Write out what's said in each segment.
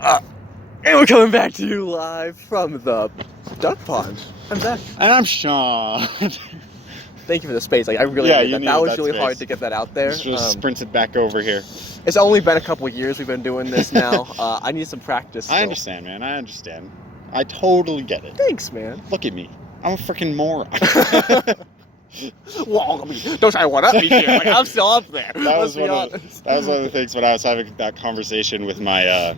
Uh, and we're coming back to you live from the duck pond. I'm Zach. And I'm Sean. Thank you for the space. Like I really Yeah, needed you that. That needed was that really space. hard to get that out there. Just sprinted back over here. It's only been a couple years we've been doing this now. I need some practice still. I understand, man. I understand. I totally get it. Thanks, man. Look at me. I'm a freaking moron. Well, I mean, don't try to one up me here. Like I'm still up there. That was one of the things when I was having that conversation with my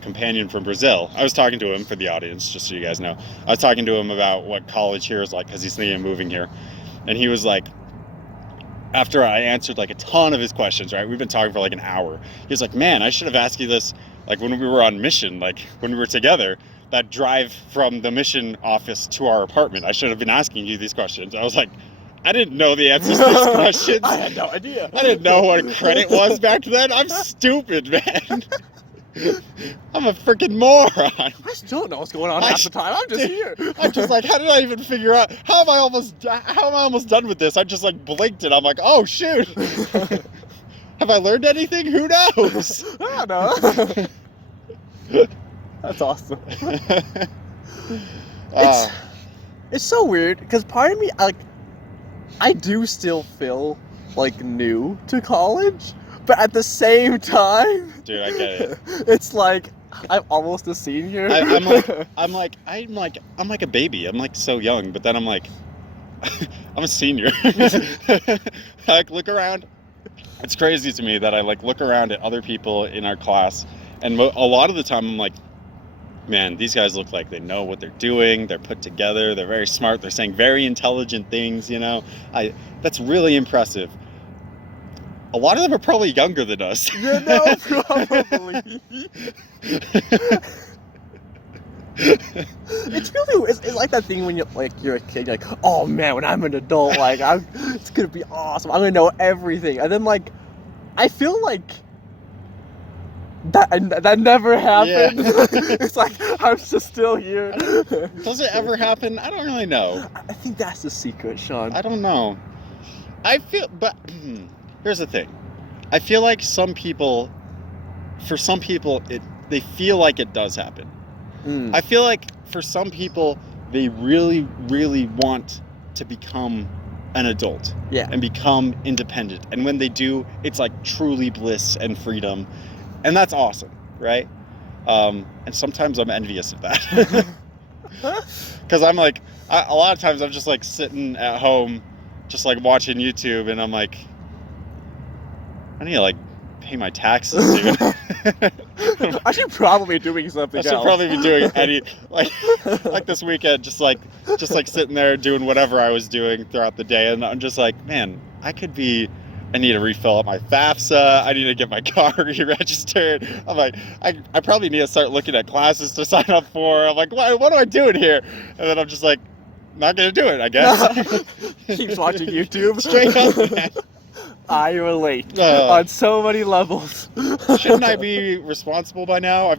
companion from Brazil. I was talking to him, for the audience, just so you guys know. I was talking to him about what college here is like because he's thinking of moving here, and he was like, after I answered like a ton of his questions, right? We've been talking for like an hour. He was like, man, I should have asked you this like when we were on mission, like when we were together, that drive from the mission office to our apartment. I should have been asking you these questions. I was like, I didn't know the answers to these questions. I had no idea. I didn't know what credit was back then. I'm stupid, man. I'm a freaking moron. I still don't know what's going on half the time. I'm just here. I'm just like, how did I even figure out? How am I almost done with this? I just like blinked and I'm like, oh shoot. Have I learned anything? Who knows? I don't know. That's awesome. It's so weird because part of me, like, I do still feel like new to college, but at the same time, dude, I get it. It's like I'm almost a senior. I'm like a baby. I'm like so young, but then I'm like, I'm a senior. I like look around. It's crazy to me that I like look around at other people in our class, and a lot of the time I'm like, man, these guys look like they know what they're doing. They're put together. They're very smart. They're saying very intelligent things. You know, that's really impressive. A lot of them are probably younger than us. You know, probably. It's like that thing when you're a kid, you're like, oh man, when I'm an adult, like it's gonna be awesome. I'm gonna know everything, and then like, I feel like that never happened. Yeah. It's like I'm just still here. Does it ever happen? I don't really know. I think that's the secret, Sean. I don't know. But here's the thing. I feel like for some people, they feel like it does happen. I feel like for some people, they really, really want to become an adult. Yeah. And become independent. And when they do, it's like truly bliss and freedom. And that's awesome, right? And sometimes I'm envious of that. Because I'm like, a lot of times I'm just like sitting at home, just like watching YouTube, and I'm like, I need to like pay my taxes, dude. I should probably be doing something else. I should probably be doing like this weekend, just like sitting there doing whatever I was doing throughout the day, and I'm just like, man, I need to refill up my FAFSA. I need to get my car re-registered. I'm like, I probably need to start looking at classes to sign up for. I'm like, what am I doing here? And then I'm just like, not gonna do it, I guess. Keeps watching YouTube. Straight up, man. I relate on so many levels. Shouldn't I be responsible by now?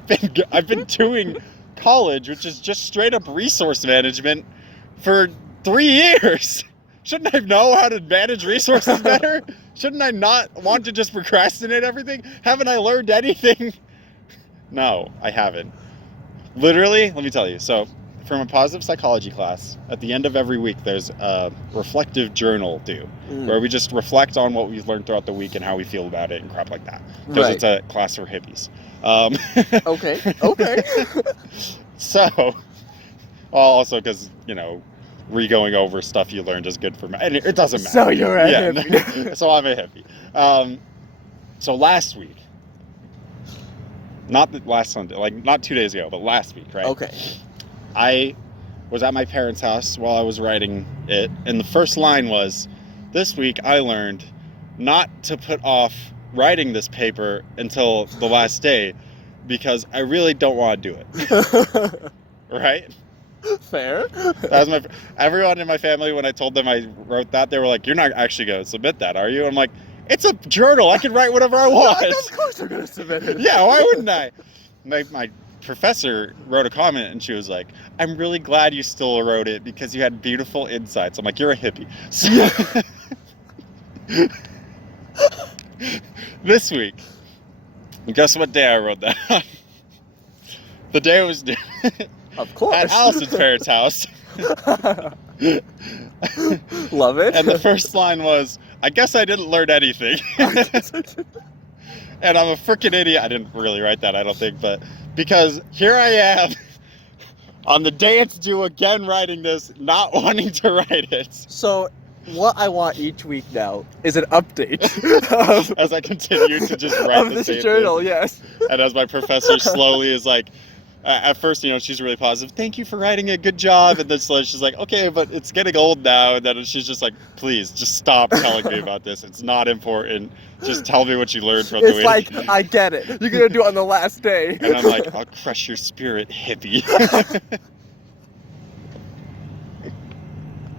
I've been doing college, which is just straight up resource management, for 3 years. Shouldn't I know how to manage resources better? Shouldn't I not want to just procrastinate everything? Haven't I learned anything? No, I haven't. Literally, let me tell you. So, from a positive psychology class, at the end of every week, there's a reflective journal due, where we just reflect on what we've learned throughout the week and how we feel about it and crap like that. Because it's a class for hippies. Okay. So, well, also because, you know, re-going over stuff you learned is good for me. It doesn't matter. So you're a hippie. So I'm a hippie. So last week, not last Sunday, like not 2 days ago, but last week, right? Okay. I was at my parents' house while I was writing it, and the first line was, this week I learned not to put off writing this paper until the last day because I really don't want to do it. Right? Fair. That was everyone in my family, when I told them I wrote that, they were like, you're not actually going to submit that, are you? I'm like, it's a journal. I can write whatever I want. Of course I'm going to submit it. Yeah, why wouldn't I? My professor wrote a comment, and she was like, I'm really glad you still wrote it because you had beautiful insights. I'm like, you're a hippie. So, this week, guess what day I wrote that on? The day it was due. Of course. At Allison's parents' house. Love it. And the first line was, I guess I didn't learn anything. And I'm a freaking idiot. I didn't really write that, I don't think, but because here I am on the day it's due again writing this, not wanting to write it. So what I want each week now is an update As I continue to just write of the this same journal, thing. yes. And as my professor slowly is like, at first, she's really positive. Thank you for writing it. Good job. And then slowly she's like, okay, but it's getting old now. And then she's just like, please, just stop telling me about this. It's not important. Just tell me what you learned from the week. It's like, I get it. You're going to do it on the last day. And I'm like, I'll crush your spirit, hippie.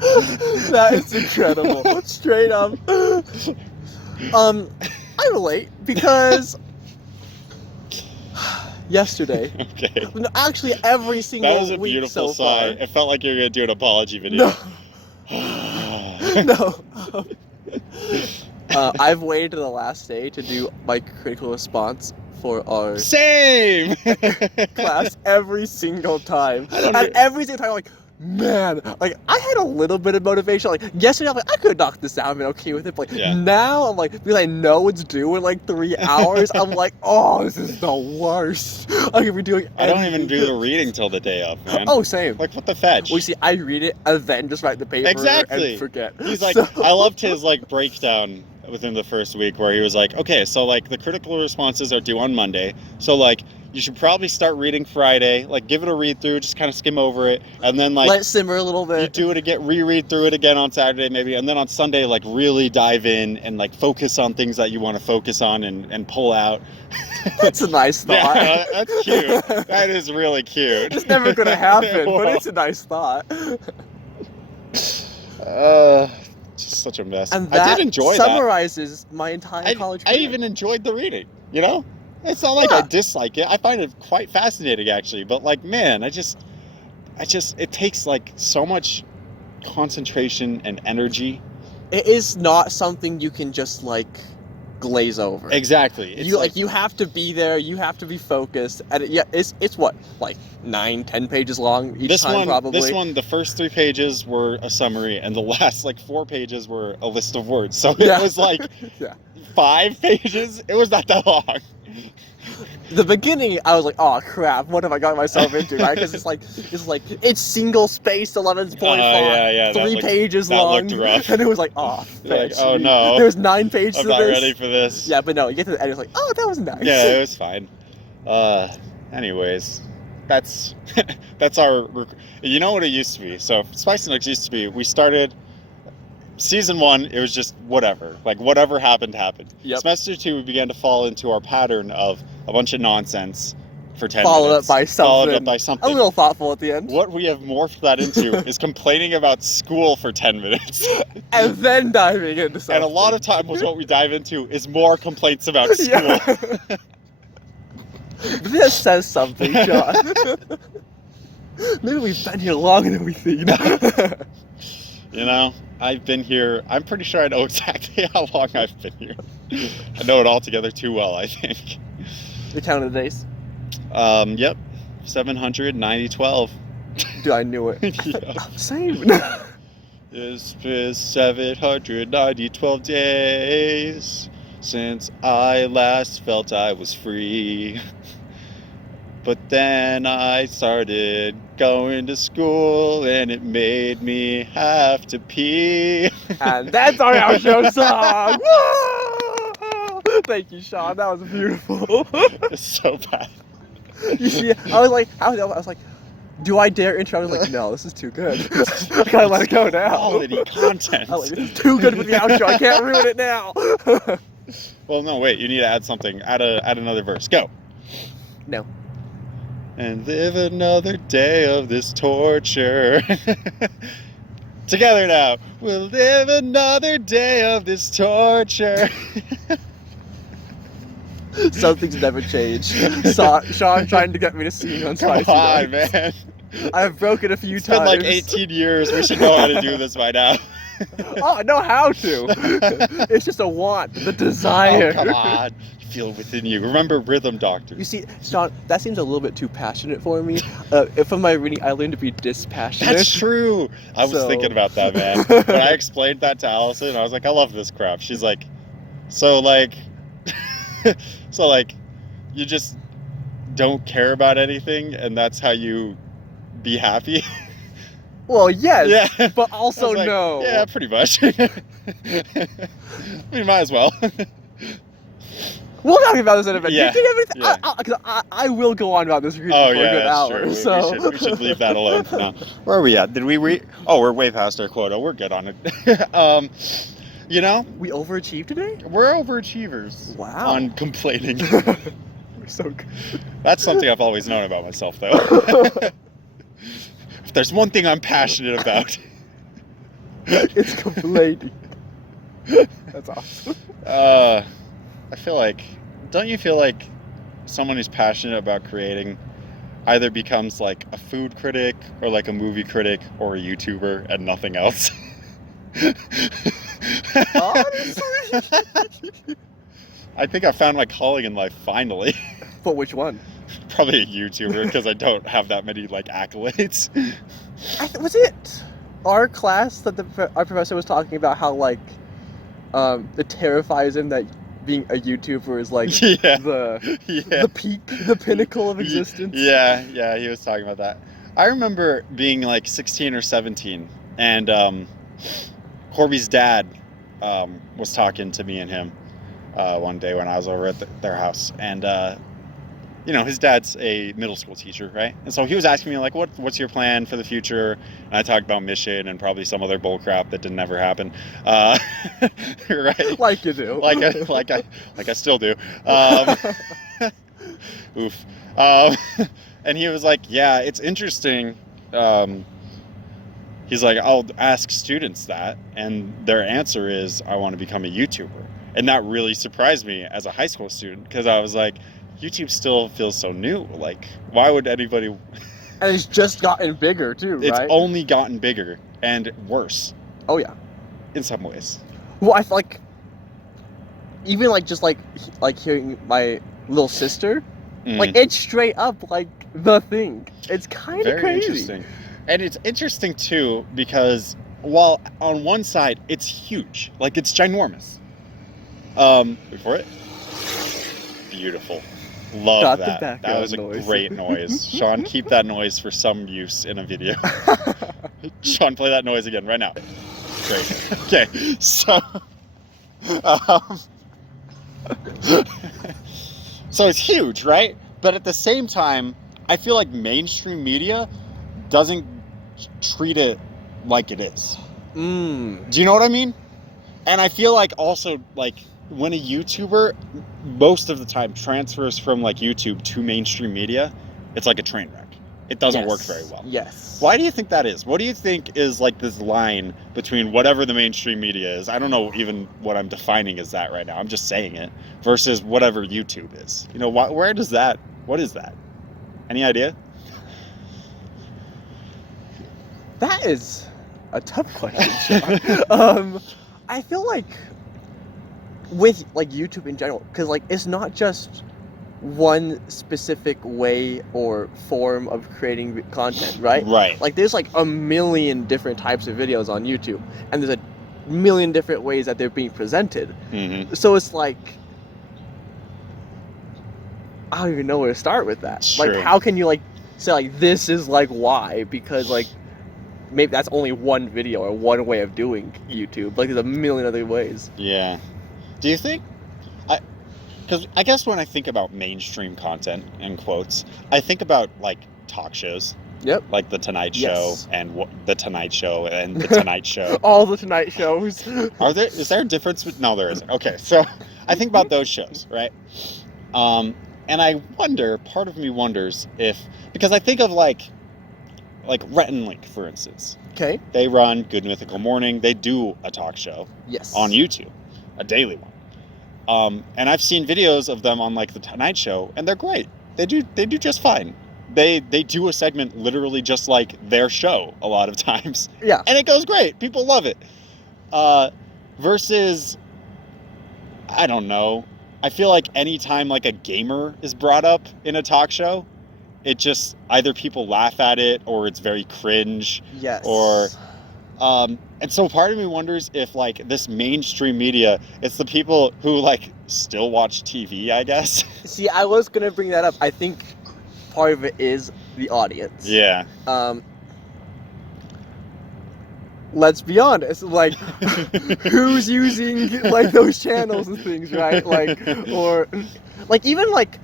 That is incredible. Straight up. I relate because yesterday. Okay. No, actually, every single That was a week beautiful so sigh. far. It felt like you were going to do an apology video. No. I've waited to the last day to do my critical response for our Same! class every single time. I don't And e- every single time, I'm like, man, like, I had a little bit of motivation. Like, yesterday, I'm like, I could have knocked this out and been okay with it. But, like, Yeah. now, I'm like, because I know it's due in, like, 3 hours, I'm like, oh, this is the worst. I could be doing I don't even anything. do the reading till the day of, man. Oh, same. Like, what the fetch? Well, you see, I read it and then just write the paper Exactly. and forget. He's like, So- I loved his, like, breakdown within the first week where he was like, okay, so, like, the critical responses are due on Monday. So, like, you should probably start reading Friday. Like, give it a read through, just kind of skim over it. And then, like, let it simmer a little you bit. do it again, reread through it again on Saturday maybe, and then on Sunday, like, really dive in and, like, focus on things that you want to focus on and pull out. That's a nice thought. Yeah, that's cute. That is really cute. It's never gonna happen, Whoa. but it's a nice thought. Just such a mess. And I that did enjoy that. summarizes my entire college I career. even enjoyed the reading, you know? It's not like I dislike it. I find it quite fascinating, actually. But, like, man, it takes, like, so much concentration and energy. It is not something you can just, like, glaze over. Exactly. It's You have to be there, you have to be focused, and it's what, like 9-10 pages long each time probably. This one, the first 3 pages were a summary, and the last, like, 4 pages were a list of words. So it Yeah. was, like, Yeah. 5 pages. It was not that long. The beginning, I was like, oh crap, what have I got myself into, right? Because it's single spaced 11 point font, yeah, 3 pages that long, looked rough. and it was like, oh, You're like, fetch. oh, no. There was 9 pages I'm to not this. ready for this. Yeah, but no, you get to the end, it's like, oh, that was nice. Yeah, it was fine. Anyways, that's our. You know what it used to be? So Spice and Nuggs used to be. We started season 1. It was just whatever. Like, whatever happened. Yep. Semester 2, we began to fall into our pattern of a bunch of nonsense for 10 Followed minutes. up by something. Followed up by something. A little thoughtful at the end. What we have morphed that into is complaining about school for 10 minutes. And then diving into something. And a lot of times what we dive into is more complaints about school. Yeah. This says something, Sean. Maybe we've been here longer than we think. You know, I've been here. I'm pretty sure I know exactly how long I've been here. I know it all together too well, I think. The count of the days. Yep. 790-12. Dude, I knew it. Yeah. Same. It's been 790-12 days since I last felt I was free. But then I started going to school and it made me have to pee. And that's our outro song. Woo! Thank you, Sean. That was beautiful. It's so bad. You see, I was like, do I dare intro? I was like, no, this is too good. I gotta let it go now. Quality content. I was like, this is too good with the outro. I can't ruin it now. Well, no, wait. You need to add something. Add another verse. Go. No. And live another day of this torture. Together now. We'll live another day of this torture. Some things never change. Sean trying to get me to sing on Come Spicy on, Nugs. man. I've broken a few It's times. been like 18 years. We should know how to do this by now. Oh, I know how to. It's just a want, the desire. Oh, come on. You feel it within you. Remember Rhythm Doctor. You see, Sean, that seems a little bit too passionate for me. From my reading, I learned to be dispassionate. That's true. I was thinking about that, man. When I explained that to Allison, I was like, I love this crap. She's like, so like, you just don't care about anything, and that's how you be happy. Well, yes, Yeah. but also like, no. Yeah, pretty much. We might as well. We'll talk about this in a bit. Yeah, yeah. I will go on about this reading Oh, for a good hour. sure. So We should leave that alone for now. Where are we at? Did we read? Oh, we're way past our quota. We're good on it. You know, we overachieved today. we're overachievers. Wow. On complaining. We're so good. That's something I've always known about myself, though. If there's one thing I'm passionate about, It's complaining. That's awesome. I feel like, don't you feel like someone who's passionate about creating either becomes like a food critic or like a movie critic or a YouTuber and nothing else? Honestly. I think I found my calling in life finally. But which one? Probably a YouTuber because I don't have that many like accolades. Was it our class that our professor was talking about how like it terrifies him that being a YouTuber is like Yeah. the peak, the pinnacle of existence? Yeah, he was talking about that. I remember being like 16 or 17 and Corby's dad was talking to me and him one day when I was over at their house, and you know, his dad's a middle school teacher, right? And so he was asking me like, what's your plan for the future? And I talked about mission and probably some other bull crap that didn't ever happen, right? Like you do. Like I still do. Oof. And he was like, yeah, it's interesting. He's like, I'll ask students that, and their answer is, I want to become a YouTuber. And that really surprised me as a high school student, because I was like, YouTube still feels so new. Like, why would anybody... And it's just gotten bigger too, right? It's only gotten bigger and worse. Oh yeah. In some ways. Well, I feel like even like just like hearing my little sister, like it's straight up like the thing. It's kind of crazy. Interesting. And it's interesting too because while on one side it's huge, like it's ginormous. Wait for it. Beautiful. Love Got that. the That was a noise. great noise. Sean, keep that noise for some use in a video. Sean, play that noise again right now. Great. Okay, so so it's huge, right? But at the same time, I feel like mainstream media doesn't treat it like it is. Do you know what I mean? And I feel like also like when a YouTuber most of the time transfers from like YouTube to mainstream media, it's like a train wreck. It doesn't work very well. Yes. Why do you think that is? What do you think is like this line between whatever the mainstream media is? I don't know even what I'm defining as that right now. I'm just saying it versus whatever YouTube is. You know, where does that, what is that? Any idea? That is a tough question, Sean. I feel like with like YouTube in general, because like it's not just one specific way or form of creating content, right? Right. Like there's like a million different types of videos on YouTube, and there's a million different ways that they're being presented. Mm-hmm. So it's like I don't even know where to start with that. Sure. Like how can you like say like this is like why? Because like maybe that's only one video or one way of doing YouTube. Like there's a million other ways. Yeah. Do you think? Because I guess when I think about mainstream content, in quotes, I think about like talk shows. Yep. Like The Tonight Show Yes. and The Tonight Show and The Tonight Show. All the Tonight Shows. Is there a difference? No, there isn't. Okay, so I think about those shows, right? And I wonder, part of me wonders if, because I think of like Rhett and Link, for instance. Okay. They run Good Mythical Morning. They do a talk show Yes. on YouTube, a daily one. And I've seen videos of them on like The Tonight Show, and they're great. They do just fine. They do a segment literally just like their show a lot of times. Yeah. And it goes great. People love it. Versus, I don't know. I feel like anytime like a gamer is brought up in a talk show, it just either people laugh at it or it's very cringe. Yes. Or and so part of me wonders if like this mainstream media, it's the people who like still watch TV, I guess. See, I was gonna bring that up. I think part of it is the audience. Yeah. Let's be honest, like, who's using, like, those channels and things, right? Like, or, like, even, like,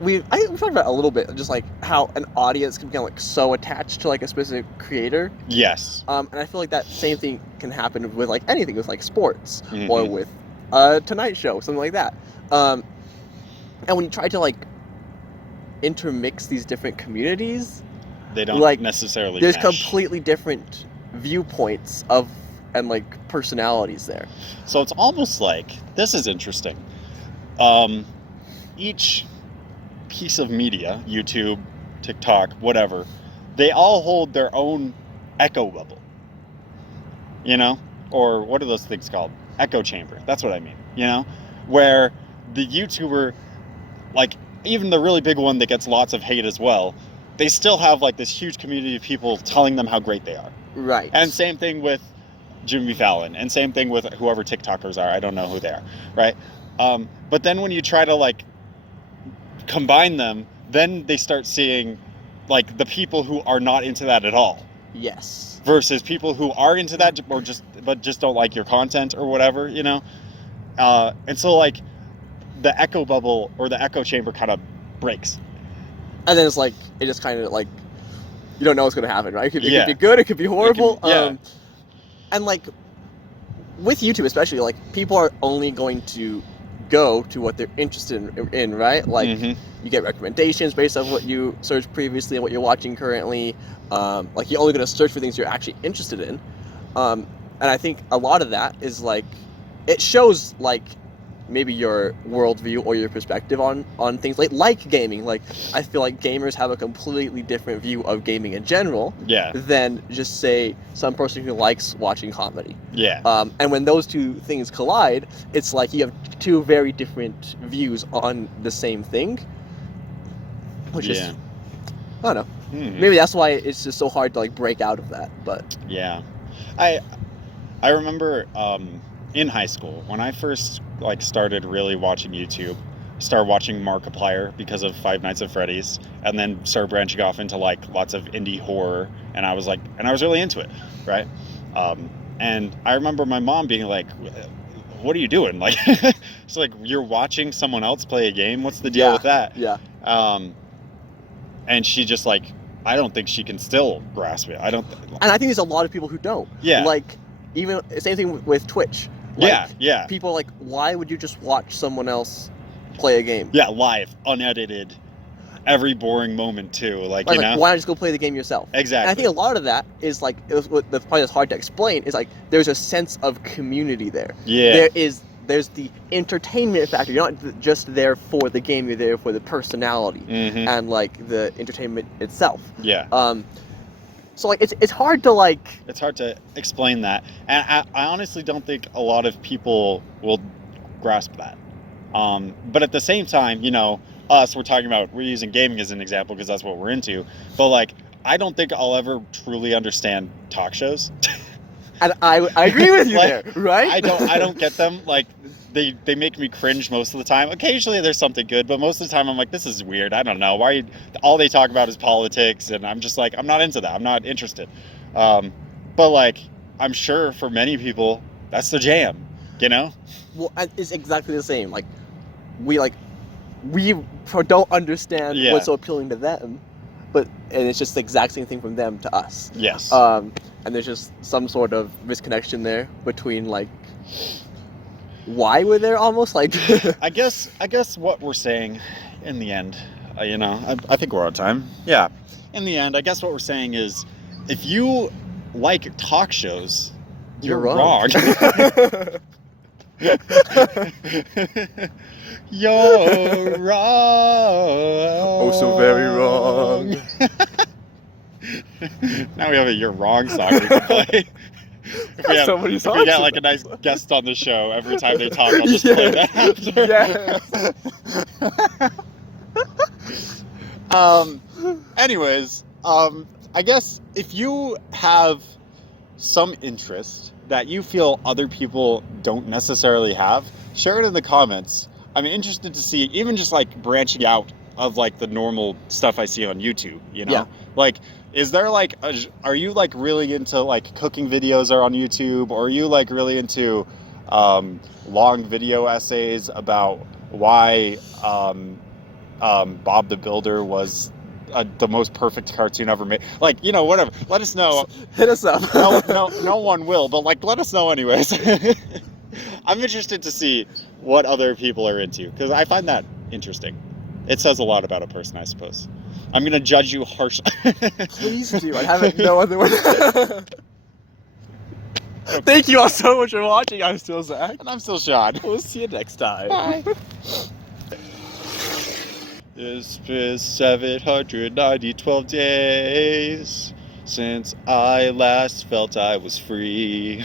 we've talked about it a little bit, just, like, how an audience can become, like, so attached to, like, a specific creator. Yes. And I feel like that same thing can happen with, like, anything, with, like, sports, Mhm. or with a Tonight Show, something like that. And when you try to, like, intermix these different communities, They don't like, necessarily there's mesh. completely different viewpoints of and like personalities there. So it's almost like, this is interesting. Each piece of media, YouTube, TikTok, whatever, they all hold their own echo bubble. You know? Or what are those things called? Echo chamber. That's what I mean. You know? Where the YouTuber, like, even the really big one that gets lots of hate as well, they still have like this huge community of people telling them how great they are. Right. And same thing with Jimmy Fallon, and same thing with whoever TikTokers are. I don't know who they are, right? But then when you try to like combine them, then they start seeing like the people who are not into that at all, Yes. versus people who are into that or just don't like your content or whatever, you know. And so like the echo bubble or the echo chamber kind of breaks. And then it's like it just kind of like you don't know what's gonna happen, right? It could Yeah. be good, it could be horrible. Yeah. And like with YouTube especially, like people are only going to go to what they're interested in, right? Like Mhm. you get recommendations based on what you searched previously and what you're watching currently. Like you're only gonna search for things you're actually interested in. And I think a lot of that is like it shows like maybe your worldview or your perspective on things like gaming. Like I feel like gamers have a completely different view of gaming in general Yeah. than just say some person who likes watching comedy. Yeah. And when those two things collide, it's like you have two very different views on the same thing, which is, I don't know. Maybe that's why it's just so hard to like break out of that. But Yeah, I remember in high school when I first like started really watching YouTube, started watching Markiplier because of Five Nights at Freddy's, and then started branching off into like lots of indie horror, and I was really into it, right? And I remember my mom being like, "What are you doing?" Like, it's like you're watching someone else play a game. What's the deal with that? Yeah. And she just like, I don't think she can still grasp it. I don't. And I think there's a lot of people who don't. Yeah. Like, even same thing with Twitch. Like, yeah. People are like, why would you just watch someone else play a game? Yeah, live, unedited, every boring moment too. Like, you know, why not just go play the game yourself? exactly. And I think a lot of that is like that's probably that's hard to explain. Is like there's a sense of community there. Yeah. There's the entertainment factor. You're not just there for the game. You're there for the personality Mhm. and like the entertainment itself. Yeah. So like it's hard to like. It's hard to explain that, and I honestly don't think a lot of people will grasp that. But at the same time, you know, we're using gaming as an example because that's what we're into. But like, I don't think I'll ever truly understand talk shows. And I agree with you Like, there, right? I don't get them. Like, they make me cringe most of the time. Occasionally there's something good, but most of the time I'm like, this is weird. I don't know why. All they talk about is politics, and I'm just like, I'm not into that. I'm not interested. But like, I'm sure for many people that's the jam. You know? Well, it's exactly the same. Like we don't understand Yeah. what's so appealing to them, and it's just the exact same thing from them to us. Yes. And there's just some sort of misconnection there between like why we're there almost like. I guess what we're saying in the end, you know, I think we're out of time. Yeah. In the end, I guess what we're saying is, if you like talk shows, you're wrong. You're wrong. Oh, so very wrong. Now we have a "You're Wrong" song we can play. If we, have, so many if songs we get like a about nice guest on the show, every time they talk, I'll just play that after. Anyways, I guess if you have some interest that you feel other people don't necessarily have, share it in the comments. I'm interested to see, even just like branching out of like the normal stuff I see on YouTube, you know? Yeah. Like, is there like, are you like really into like cooking videos are on YouTube, or are you like really into long video essays about why Bob the Builder was the most perfect cartoon ever made? Like, you know, whatever. Let us know. Hit us up. No one will, but like, let us know anyways. I'm interested to see what other people are into, because I find that interesting. It says a lot about a person, I suppose. I'm gonna judge you harshly. Please do. I have it no other way. Thank you all so much for watching. I'm still Zach. And I'm still Sean. We'll see you next time. Bye. It's been 712 days since I last felt I was free.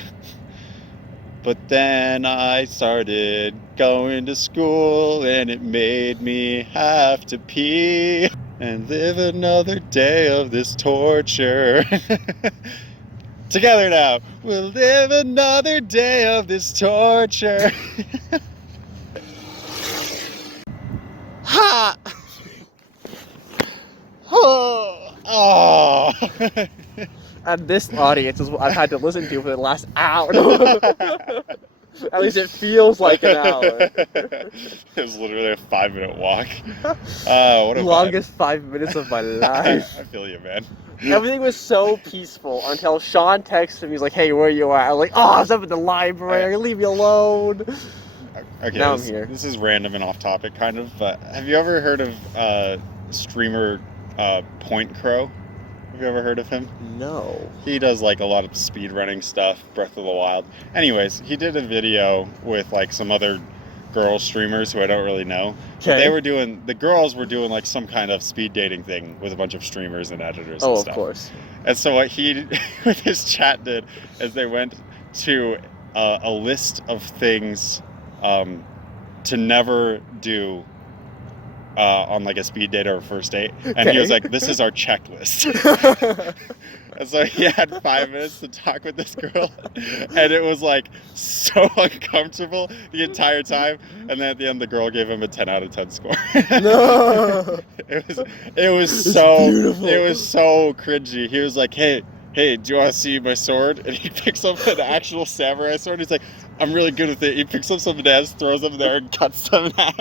But then I started going to school, and it made me have to pee and live another day of this torture. Together now, we'll live another day of this torture. Ha! Oh. And this audience is what I've had to listen to for the last hour. At least it feels like an hour. It was literally a 5-minute walk. What a Longest 5 minutes of my life. I feel you, man. Everything was so peaceful until Sean texted me. He's like, "Hey, where you at?" I was like, "Oh, I was up at the library. Leave me alone." Okay, now I'm here. This is random and off topic, kind of. But have you ever heard of streamer Point Crow? Have you ever heard of him? No. He does like a lot of speed running stuff, Breath of the Wild. Anyways, he did a video with like some other girl streamers who I don't really know. Okay. The girls were doing like some kind of speed dating thing with a bunch of streamers and editors and Oh, stuff. of course. And so what he with his chat did is they went to a list of things to never do on like a speed date or a first date, and he was like, "This is our checklist." And so he had 5 minutes to talk with this girl, and it was like so uncomfortable the entire time. And then at the end, the girl gave him a 10 out of 10 score. No. It was so beautiful. It was so cringy. He was like, "Hey, do you want to see my sword?" And he picks up an actual samurai sword. He's like, "I'm really good with it." He picks up some bananas, throws them there, and cuts them in half.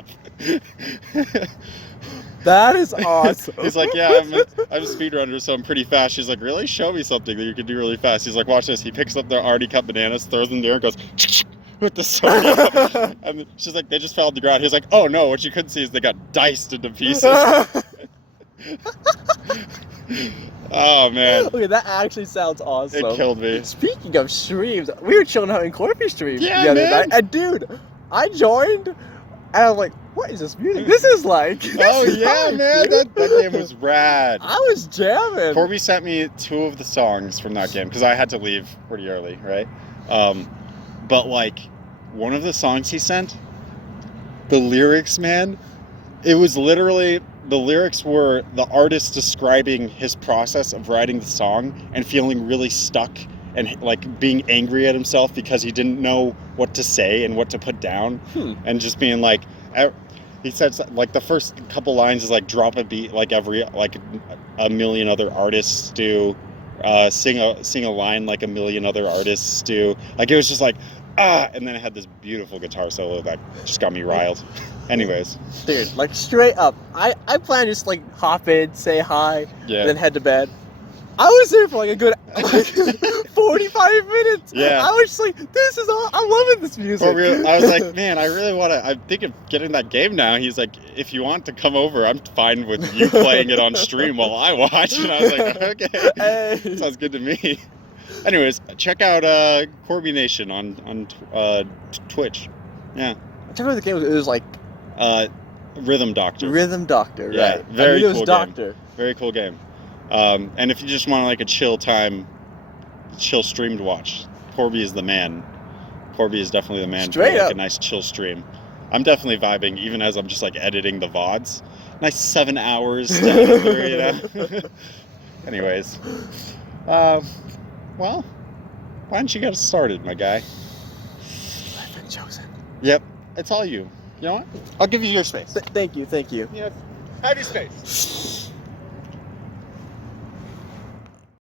That is awesome. He's like, "Yeah, I'm a speedrunner, so I'm pretty fast." She's like, "Really? Show me something that you can do really fast." He's like, "Watch this." He picks up the already cut bananas, throws them there, and goes with the sword. And she's like, "They just fell on the ground." He's like, "Oh no, what you couldn't see is they got diced into pieces." Oh man. Okay, that actually sounds awesome. It killed me. Speaking of streams, we were chilling out in Corpy stream Yeah, the other man. night, and dude, I joined, and I was like, "What is this music? This is like." Oh this is yeah, hype, man, dude." that game was rad. I was jamming. Corby sent me 2 of the songs from that game because I had to leave pretty early, right? But like one of the songs he sent, the lyrics, man, it was literally, the lyrics were the artist describing his process of writing the song and feeling really stuck and like being angry at himself because he didn't know what to say and what to put down, and just being like, he said like the first couple lines is like, drop a beat like a million other artists do, sing a line like a million other artists do. Like it was just like, and then it had this beautiful guitar solo that just got me riled. Anyways, Dude, like straight up, I plan to just like hop in, say hi, yeah. and then head to bed. I was there for like a good 45 minutes. Yeah. I was just like, this is all, I'm loving this music. For real, I was like, man, I really want to, I'm thinking of getting that game now. He's like, if you want to come over, I'm fine with you playing it on stream while I watch. And I was like, okay, Hey. sounds good to me. Anyways, check out Corby Nation on Twitch. Yeah. Check out the game, it was like Rhythm Doctor. Rhythm Doctor, Yeah, right? very I mean, it was cool Doctor. Very cool game. And if you just want like a chill time, chill stream to watch, Corby is the man. Corby is definitely the man Straight for like up. a nice chill stream. I'm definitely vibing, even as I'm just like editing the VODs. Nice 7 hours to edit through, you know? Anyways. Well, why don't you get us started, my guy? I've been chosen. Yep, it's all you. You know what? I'll give you your space. Thank you. Yeah, have your space.